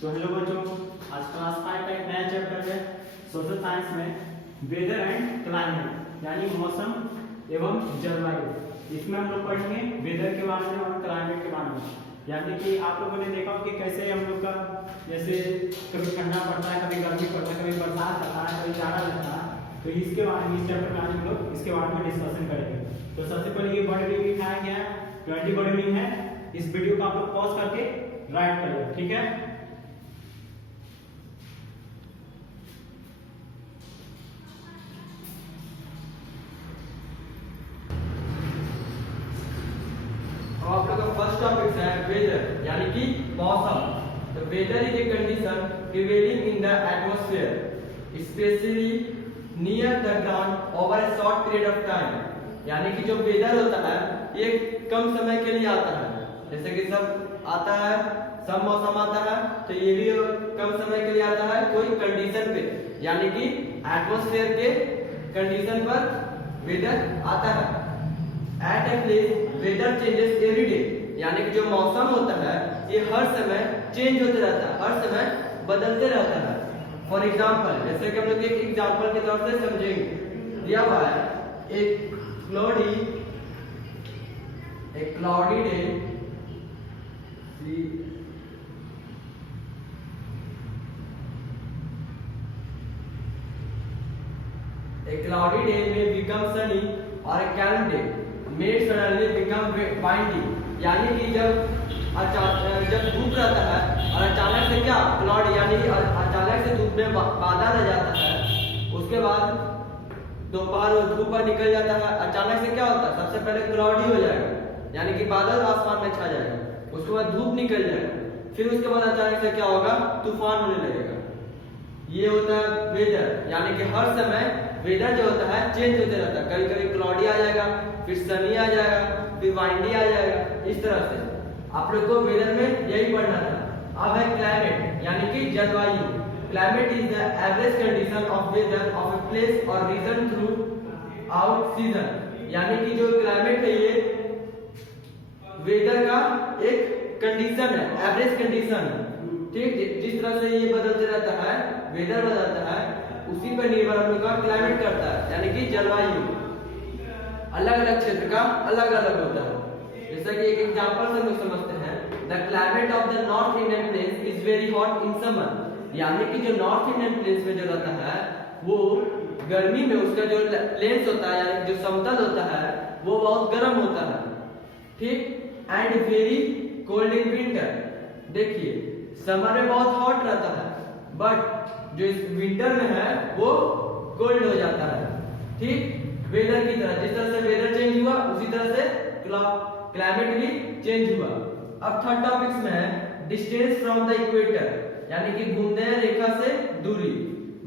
तो हेलो बच्चों, आज क्लास 5 का एक नया चैप्टर है सोशल साइंस में वेदर एंड क्लाइमेट यानी मौसम एवं जलवायु। इसमें हम लोग पढ़ेंगे वेदर के बारे में और क्लाइमेट के बारे में। यानी कि आप लोगों ने देखा कि कैसे हम लोग का जैसे कभी ठंडा पड़ता है, कभी गर्मी पड़ता है, कभी बरसात आता है, कभी जाड़ा लगता है। तो इसके बारे में इस चैप्टर में आज हम लोग इसके बारे में डिस्कशन करेंगे। तो सबसे पहले ये बर्ड रिव्यू दिखाया गया है, 20 बर्ड रिव्यू है। इस वीडियो को आप लोग पॉज करके राइट करिए, ठीक है। आप लोग का फर्स्ट टॉपिक है वेदर यानी कि मौसम। तो weather is a condition prevailing in the atmosphere specially near the ground over a short period of time. यानी कि जो वेदर होता है ये कम समय के लिए आता है, जैसे कि सब आता है, सब मौसम आता है, तो ये भी कम समय के लिए आता है कोई कंडीशन पे, यानी कि एटमॉस्फेयर के कंडीशन पर वेदर आता है। At a place weather changes every day, यानी कि जो मौसम होता है ये हर समय चेंज होते रहता है, हर समय बदलते रहता है। फॉर एग्जाम्पल, जैसे कि हम लोग एक एग्जाम्पल के तौर से समझेंगे, दिया हुआ है एक cloudy day, a cloudy day may become sunny or a calm day may suddenly become windy। यानी कि जब धूप रहता है और अचानक से क्या क्लाउड यानी कि अचानक से धूप में बादल आ जाता है, उसके बाद दोपहर और धूप पर निकल जाता है, अचानक से क्या होता है, सबसे पहले क्लाउडी हो जाएगा यानी कि बादल आसमान में छा जाएगा, उसके बाद धूप निकल जाएगा, फिर उसके बाद अचानक से क्या होगा, तूफान होने लगेगा। ये होता है वेदर, यानी कि हर समय वेदर जो होता है चेंज होते रहता है, कभी कभी क्लाउडी आ जाएगा, फिर सनी आ जाएगा, फिर वाइंडी आ जाएगा, इस तरह से आप लोग को वेदर में यही पढ़ना था। अब है क्लाइमेट यानी कि जलवायु। Climate is the average condition of weather of a place और रीजन थ्रू आउट सीजन। यानी कि जो क्लाइमेट है ये वेदर का एक कंडीशन है, एवरेज कंडीशन, ठीक। जिस तरह से ये बदलते रहता है, वेदर बदलता है, उसी पर निर्भर हम लोग का क्लाइमेट करता है, यानी कि जलवायु अलग अलग क्षेत्र का अलग अलग होता है। जैसा कि एक एग्जांपल से हम लोग समझते हैं, the climate of the north Indian place is very hot in summer. यानी कि जो नॉर्थ इंडियन प्लेस में जो रहता है वो गर्मी में उसका जो प्लेस होता है यानी जो समतल होता है वो बहुत गर्म होता है, ठीक। And very cold in winter. देखिए समर में बहुत हॉट रहता है, बट जो इस विंटर में है वो कोल्ड हो जाता है, ठीक। वेदर की तरह, जिस तरह से वेदर चेंज हुआ उसी तरह से क्लाइमेट भी चेंज हुआ। अब थर्ड टॉपिक्स में है डिस्टेंस फ्रॉम द इक्वेटर, यानी कि भूमध्य रेखा से दूरी।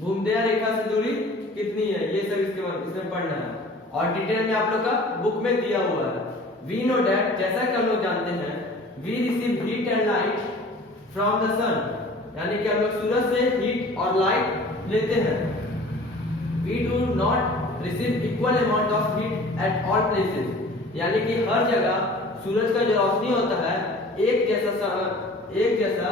भूमध्य रेखा से दूरी कितनी है ये सब इसमें पढ़ना है, और डिटेल में आप लोग का बुक में दिया हुआ है। वी नो दैट, जैसा कि हम लोग जानते हैं, we receive heat and light from the sun, यानी कि हम लोग सूरज से हीट और लाइट लेते हैं। We do not receive equal amount of heat at all places, यानी कि हर जगह सूरज का जो रोशनी होता है एक जैसा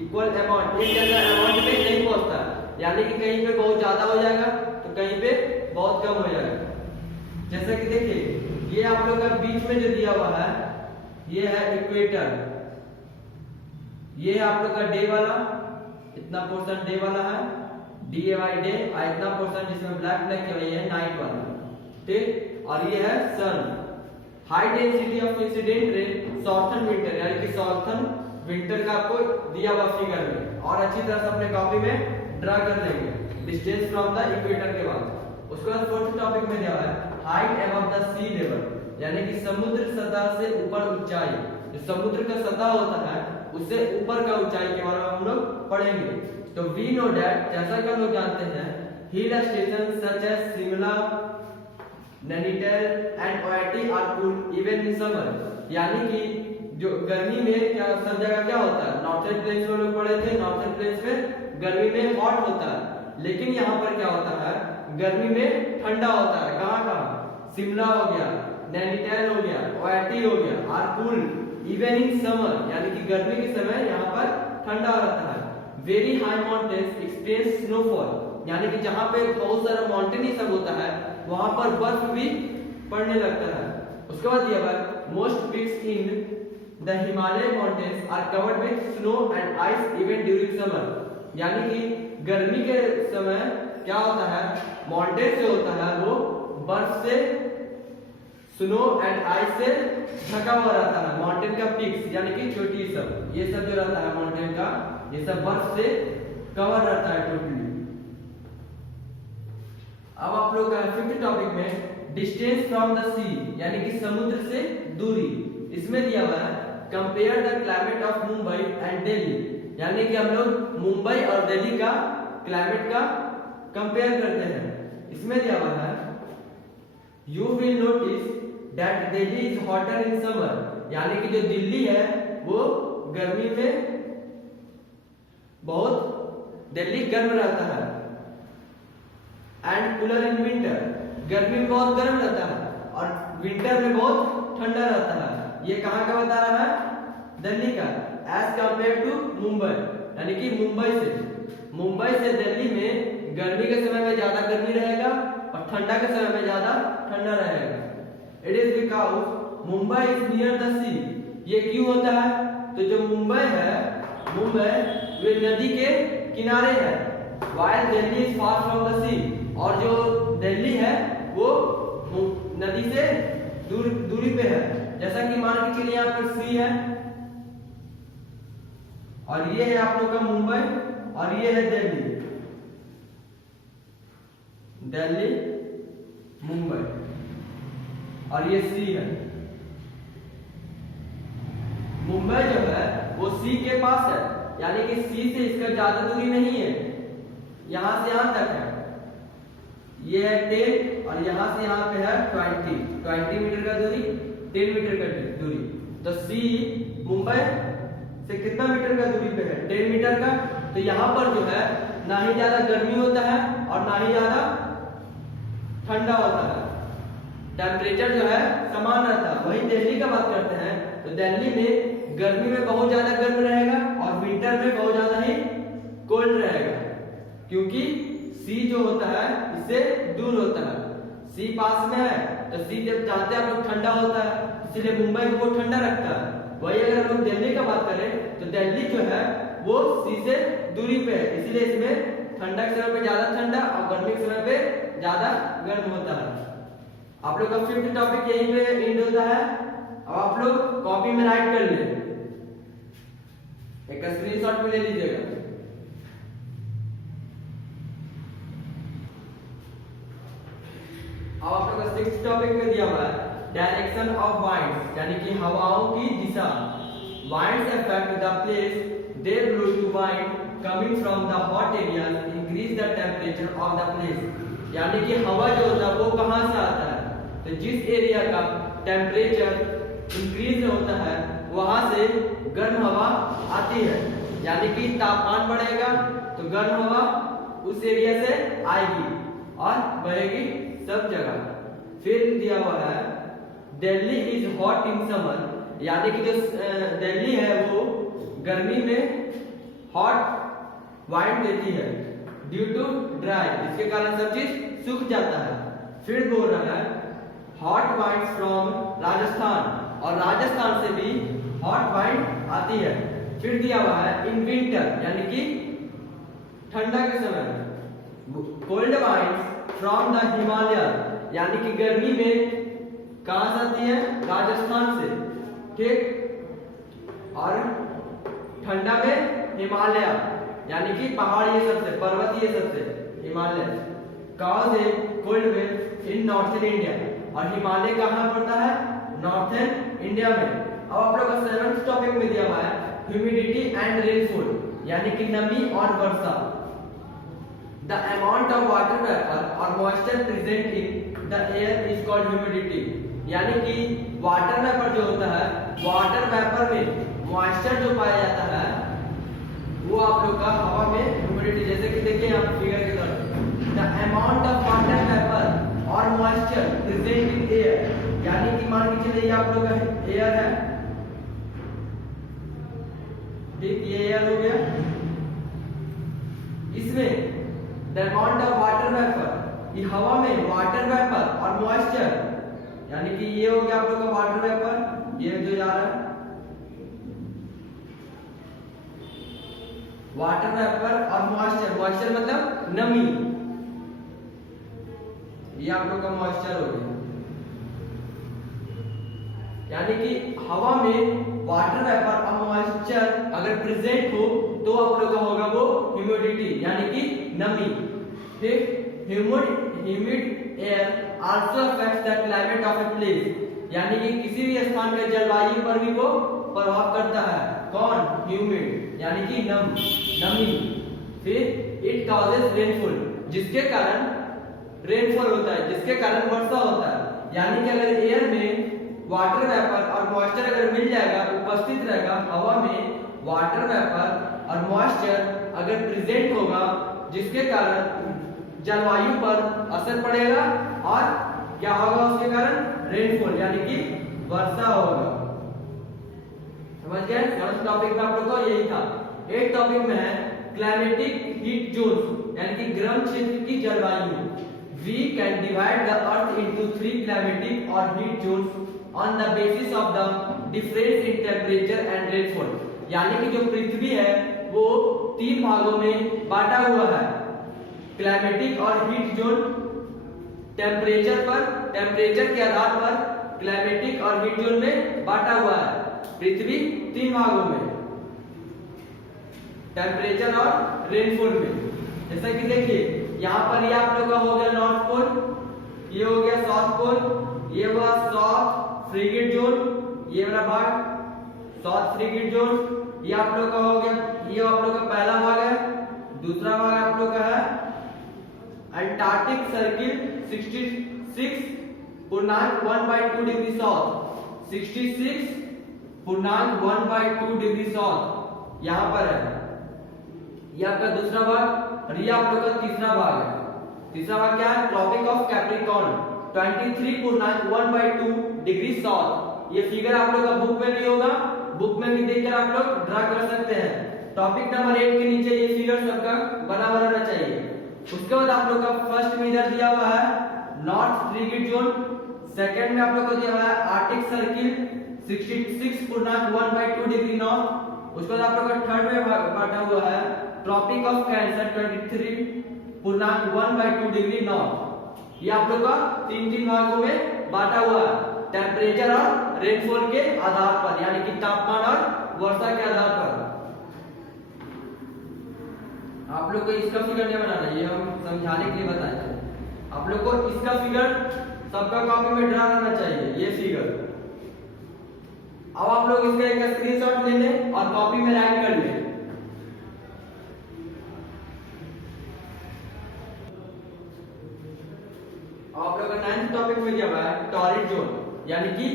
इक्वल अमाउंट, एक जैसा अमाउंट में नहीं पहुंचता, यानी कि कहीं पे बहुत ज्यादा हो जाएगा तो कहीं पे बहुत कम हो जाएगा। जैसा कि देखिए ये आप लोग का बीच में जो दिया हुआ है ये है इक्वेटर, ये है आप लोग का डे वाला, इतना पोर्शन डे वाला है, डे बाई डे, और इतना पोर्शन जिसमें ब्लैक किया हुआ है नाइट वाला, ठीक। और ये है sun. High density of incident ray southern winter, यानी कि सॉर्थन विंटर का आपको दिया हुआ फिगर में, और अच्छी तरह से अपने कॉपी में ड्रा कर लेंगे डिस्टेंस फ्रॉम द इक्वेटर के बाद। उसके बाद फोर्थ टॉपिक में दिया हुआ है height above the sea level, यानी कि समुद्र सतह से ऊपर ऊंचाई। जो समुद्र का सतह होता है उससे ऊपर का ऊंचाई के बारे में हम लोग पढ़ेंगे। तो वी नो दैट, जैसा कि हम लोग जानते हैं, hill station such as Shimla, Nainital and Ooty are cool even in summer. यानी कि जो गर्मी में क्या सब जगह क्या होता है, नॉर्थर्न प्लेन्स में लोग पढ़े थे, नॉर्थर्न प्लेन्स में गर्मी में हॉट होता है, लेकिन यहाँ पर क्या होता है, गर्मी में ठंडा होता है। कहाँ कहाँ, शिमला हो गया, नैनीताल हो गया, ओयाटी हो गया, are cool even in summer, यानी कि गर्मी के समय यहाँ पर ठंडा रहता है। Very high mountains experience snowfall, यानी कि जहाँ पे बहुत सारा माउंटेन ही सब होता है वहां पर बर्फ भी पड़ने लगता है। उसके बाद दिया हुआ है most peaks in the Himalaya mountains are covered with snow and ice even during summer, यानी कि गर्मी के समय क्या होता है, माउंटेन जो होता है वो बर्फ से, स्नो एंड आइस से ढका हुआ रहता है। माउंटेन का पीक्स यानी कि चोटी सब, ये सब जो रहता है माउंटेन का, ये सब बर्फ से कवर रहता है टोटली। अब आप लोग का फिफ्थ टॉपिक में डिस्टेंस फ्रॉम द सी, यानी कि समुद्र से दूरी। इसमें दिया हुआ है compare the climate of Mumbai and Delhi, यानी कि हम लोग मुंबई और दिल्ली का क्लाइमेट का कंपेयर करते हैं। इसमें दिया हुआ है you will notice that Delhi is hotter in summer, यानी कि जो दिल्ली है वो गर्मी में बहुत दिल्ली गर्म रहता है। एंड कूलर इन विंटर, गर्मी में बहुत गर्म रहता है और विंटर में बहुत ठंडा रहता है। ये कहाँ का बता रहा है, दिल्ली का, एज कंपेयर टू मुंबई, यानी कि मुंबई से दिल्ली में गर्मी के समय में ज्यादा गर्मी रहेगा और ठंडा के समय में ज्यादा ठंडा रहेगा। It is because Mumbai is near the sea, ये क्यों होता है, तो जो मुंबई है, मुंबई वे नदी के किनारे है, while Delhi is far from the sea, और जो दिल्ली है वो नदी से दूरी पे है। जैसा कि मान के चलिए यहाँ पर सी है और ये है आप लोग का मुंबई और ये है दिल्ली मुंबई और ये सी है। मुंबई जो है वो सी के पास है, यानी कि सी से इसका ज्यादा दूरी नहीं है, यहां से यहां तक है। ये है 10 और यहां से यहां पे है 20 मीटर का दूरी, 10 मीटर का दूरी। तो सी मुंबई से कितना मीटर का दूरी पे है, 10 मीटर का। तो यहाँ पर जो है ना ही ज्यादा गर्मी होता है और ना ही ज्यादा ठंडा होता है, टेम्परेचर जो है समान रहता है। वही दिल्ली का बात करते हैं तो दिल्ली में गर्मी में बहुत ज्यादा गर्म रहेगा और विंटर में बहुत ज्यादा ही कोल्ड रहेगा, क्योंकि सी जो होता है इससे दूर होता है। सी पास में है तो सी जब जाते हैं आप लोग ठंडा होता है, इसलिए मुंबई को वो ठंडा रखता है। वही अगर हम लोग दिल्ली का बात करें तो दिल्ली जो है वो सी से दूरी पे है, इसलिए इसमें ठंडा के समय पे ज्यादा ठंडा और गर्मी के समय पे ज्यादा गर्म होता है। आप लोग का फिफ्थ टॉपिक यहीं पे एंड होता है। अब आप लोग कॉपी में राइट कर ले, एक स्क्रीनशॉट में ले लीजिएगा। अब आप लोग का सिक्स्थ टॉपिक में दिया हुआ है डायरेक्शन ऑफ वाइंड्स, यानी कि हवाओं की दिशा। Winds affect the place they blow to wind coming from the hot areas increase the temperature of the place, यानी कि हवा जो होता है वो कहां से आता है, तो जिस एरिया का टेम्परेचर इंक्रीज होता है वहां से गर्म हवा आती है, यानी कि तापमान बढ़ेगा तो गर्म हवा उस एरिया से आएगी और बहेगी सब जगह। फिर दिया हुआ है Delhi is hot in summer, यानी कि जो दिल्ली है वो गर्मी में हॉट वाइंड देती है ड्यू टू ड्राई, इसके कारण सब चीज सूख जाता है। फिर बोल रहा है हॉट वाइंड्स फ्रॉम राजस्थान, और राजस्थान से भी हॉट वाइंड आती है। फिर दिया हुआ है इन विंटर, यानी कि ठंडा के समय cold winds from the Himalaya, यानी कि गर्मी में कहां से आती है, राजस्थान से, ठीक। और ठंडा में हिमालय, यानी कि पहाड़ी सबसे, पर्वतीय सबसे, हिमालय। कहां से, cold wave in northern India, और हिमालय कहां पड़ता है, नॉर्थन इंडिया में। अब आप लोग का सेवंथ टॉपिक में दिया हुआ है ह्यूमिडिटी एंड रेनफॉल, यानी कि नमी और वर्षा। The amount of water vapor or moisture present in the air is called humidity, यानी कि वाटर वेपर जो होता है, वाटर वेपर में मॉइस्चर जो पाया जाता है वो आप लोग का हवा में ह्यूमिडिटी, जैसे कि देखिए यहाँ फिगर के तौर पे the amount of water vapour और मॉइस्चर प्रेजेंट इन एयर, यानी कि मान के चलिए आप लोग का एयर है, ठीक, ये एयर हो गया। इसमें the amount of water vapour, ये हवा में वाटर वेपर और मॉइस्चर, यानी कि ये हो गया आप लोग का वाटर वेपर, ये जो जा रहा है वाटर वेपर और मॉइस्चर, मॉइस्चर मतलब नमी, ये आप लोग का मॉइस्चर हो गया। यानी कि हवा में वाटर वेपर और मॉइस्चर अगर प्रेजेंट हो तो आप लोग का होगा वो ह्यूमिडिटी, यानी कि नमी। ठीक, humid air also affects the climate of a place, यानी कि किसी भी स्थान के जलवायु पर भी वो प्रभाव करता है। कौन? ह्यूमिड, यानी कि नमी। फिर इट कॉजेस रेनफॉल, जिसके कारण रेनफॉल होता है, जिसके कारण वर्षा होता है। यानी कि अगर एयर में वाटर वेपर और मॉइस्चर अगर मिल जाएगा, उपस्थित रहेगा, हवा में वाटर वेपर और मॉइस्चर अगर प्रेजेंट होगा, जिसके कारण जलवायु पर असर पड़ेगा और क्या होगा उसके कारण? रेनफॉल, यानी कि वर्षा होगा। समझ गए? फर्स्ट टॉपिक में आप लोग को यही था। एक टॉपिक में है क्लाइमेटिक हीट जोन, यानी कि गर्म क्षेत्र की जलवायु। We can divide the earth into 3 climatic or heat zones on the basis of the difference in temperature and rainfall, यानी कि जो पृथ्वी है वो 3 भागों में बांटा हुआ है। क्लाइमेटिक और हीट जोन टेम्परेचर पर, टेम्परेचर के आधार पर क्लाइमेटिक और हीट जोन में बांटा हुआ है। पृथ्वी 3 भागों में, टेम्परेचर और रेनफॉल में। जैसा कि देखिए यहाँ पर ये आप लोग का हो गया नॉर्थ पोल, ये हो गया साउथ पोल, ये हुआ साउथ फ्रीगेट जोन, ये वाला भाग साउथ फ्रीगेट जोन। ये आप लोग का हो गया, ये आप लोग का पहला भाग है। दूसरा भाग आप लोग का है Antarctic circle 66.1/2 degree south, 66.1/2 degree south यहाँ पर है। ये आपका दूसरा भाग और ये आप लोग का तीसरा भाग है। तीसरा भाग क्या है? Tropic of Capricorn 23.1/2 degree south. ये फिगर आप लोग का बुक में भी होगा, बुक में भी देखकर आप लोग ड्रा कर सकते हैं। टॉपिक नंबर 8 के नीचे ये फिगर सबका बना हुआ रहना चाहिए। उसके बाद आप लोग का फर्स्ट में इधर दिया हुआ है नॉर्थ फ्रीगेट जोन, सेकंड में आप लोग को दिया हुआ है आर्कटिक सर्किल 66.1/2 डिग्री नॉर्थ। उसके बाद आप लोग का थर्ड में बांटा हुआ है tropic of Cancer 23.1/2 degree north. ये आप लोग का 3 भागों में बांटा हुआ है, टेम्परेचर और रेनफॉल के आधार पर, यानी कि तापमान और वर्षा के आधार पर। आप लोग को इसका फिगर नहीं बनाना, ये हम समझाने के लिए बताए थे। आप लोग को इसका फिगर सबका कॉपी में ड्रा करना चाहिए, ये फिगर। अब आप लोग इसका एक स्क्रीनशॉट ले लें और कॉपी में राइट कर लें। आप लोग का 9th टॉपिक में दिया हुआ है टॉरिड जोन, यानी कि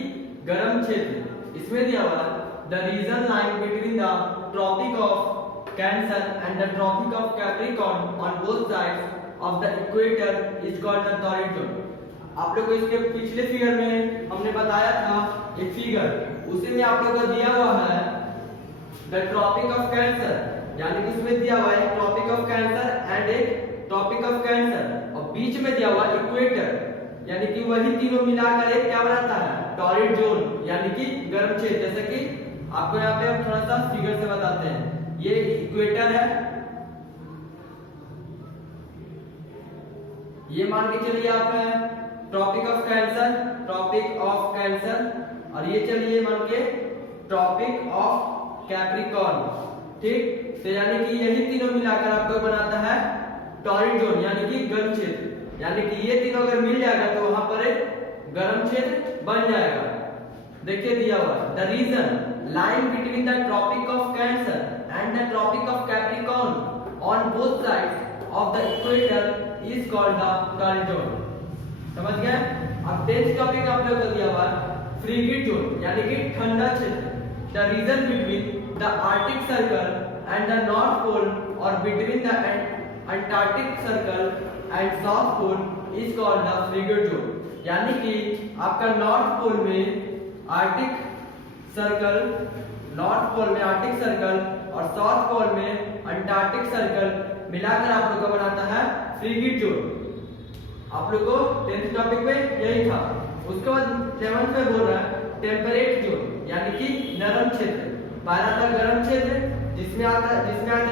गर्म क्षेत्र। इसमें दिया हुआ है the region line between the tropic of Cancer and the tropic of Capricorn on both sides of the equator is called the torrid zone. आप लोग को इसके पिछले फिगर में हमने बताया था एक फिगर, उसी में आप लोग को दिया हुआ है द ट्रॉपिक ऑफ कैंसर, यानी कि उसमें दिया हुआ है ट्रॉपिक ऑफ कैंसर एंड एक ट्रॉपिक ऑफ कैंसर, और बीच में दिया हुआ इक्वेटर, यानी कि वही तीनों मिलाकर एक क्या बनाता है? टॉरिड जोन, यानी कि गर्म क्षेत्र। जैसे कि आपको यहाँ पे हम थोड़ा सा फिगर से बताते हैं। ये इक्वेटर है, ये मान के चलिए आप tropic of Cancer, tropic of Cancer, और ये चलिए मान के ट्रॉपिक ऑफ कैप्रिकॉर्न। ठीक, तो यानी कि यही तीनों मिलाकर आपको बनाता है टॉरिड जोन, यानी कि गर्म क्षेत्र। यानी कि ये तीनों अगर मिल जाएगा तो वहां पर एक गर्म क्षेत्र बन जाएगा। देखिए दिया हुआ the region line between the tropic of Cancer and the tropic of Capricorn on both sides of the equator is called the torrid zone. समझ गए? अब 10th टॉपिक आप लोग को दिया हुआ है फ्रीगेट जोन, यानी कि ठंडा क्षेत्र। The region between the Arctic circle and the north pole और between the Antarctic circle and south pole is called the frigid zone. यानी कि आपका नॉर्थ पोल में आर्कटिक सर्कल, नॉर्थ पोल में आर्कटिक सर्कल और साउथ पोल में Antarctic circle मिलाकर आप लोग का बनाता है फ्रिगेट जोन। आप लोग को 10th टॉपिक में यही था। उसके बाद 11th में बोल रहा है टेम्परेट जोन यानी कि नरम क्षेत्र। पहला था गर्म क्षेत्र जिसमें आता है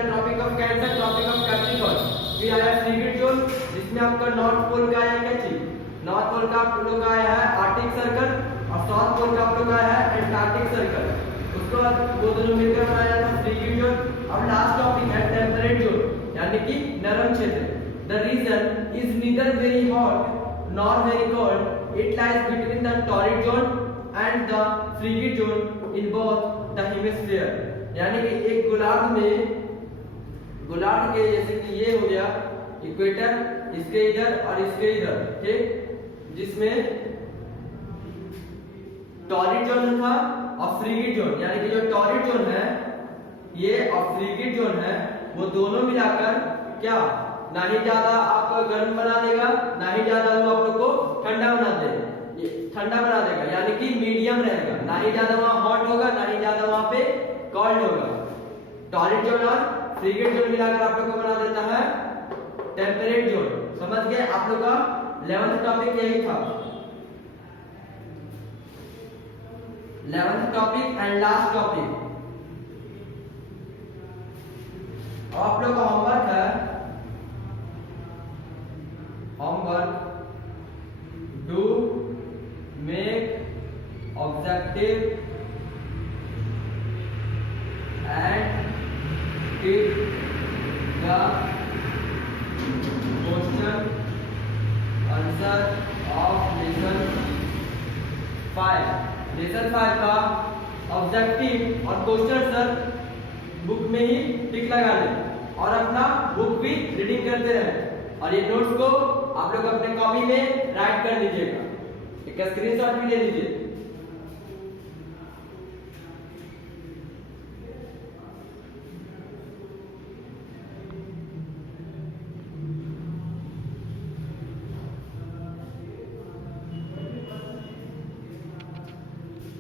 tropic of Cancer, tropic of Capricorn. फिर आया फ्रिगेट जोन जिसमें आपका नॉर्थ पोल का आया क्या चीज, नॉर्थ पोल का आप लोग का आया है आर्कटिक सर्कल और साउथ पोल का आप लोग का आया है एंटार्कटिक सर्कल। उसके बाद वो दोनों मिलकर बनाया जाता है फ्रिगेट जोन। अब लास्ट टॉपिक है टेम्परेट जोन यानी कि नरम क्षेत्र। The region is neither very hot nor very cold, it lies between the torrid zone and the frigid zone in both the hemisphere. यानी कि एक गोलार्ध के जैसे कि ये हो गया इक्वेटर, इसके इधर और इसके इधर, ठीक, जिसमें टॉरिड जोन था और फ्रिगेट जोन। यानी कि जो टॉरिड जोन है ये और फ्रिगेट जोन है वो दोनों मिलाकर क्या ना ही ज्यादा आपको गर्म बना देगा ना ही ज्यादा वो आप लोग को ठंडा बना देगा, यानी कि मीडियम रहेगा। ना ही ज्यादा वहां हॉट होगा ना ही ज्यादा वहां पे कोल्ड होगा। टॉरिड जोन और फ्रिगेट जोन मिलाकर आप लोग को बना देता है टेम्परेट जोन। समझ गए? आप लोग का 11th टॉपिक यही था। 11th topic and last topic. आप लोग का होमवर्क है, homework do make objective and tick the question answer of lesson 5। Lesson 5 का ऑब्जेक्टिव और क्वेश्चन आंसर बुक में ही टिक लगा लें और अपना बुक भी रीडिंग करते रहें। और ये नोट्स को आप लोग अपने कॉपी में राइट कर लीजिएगा, एक स्क्रीनशॉट भी ले लीजिए।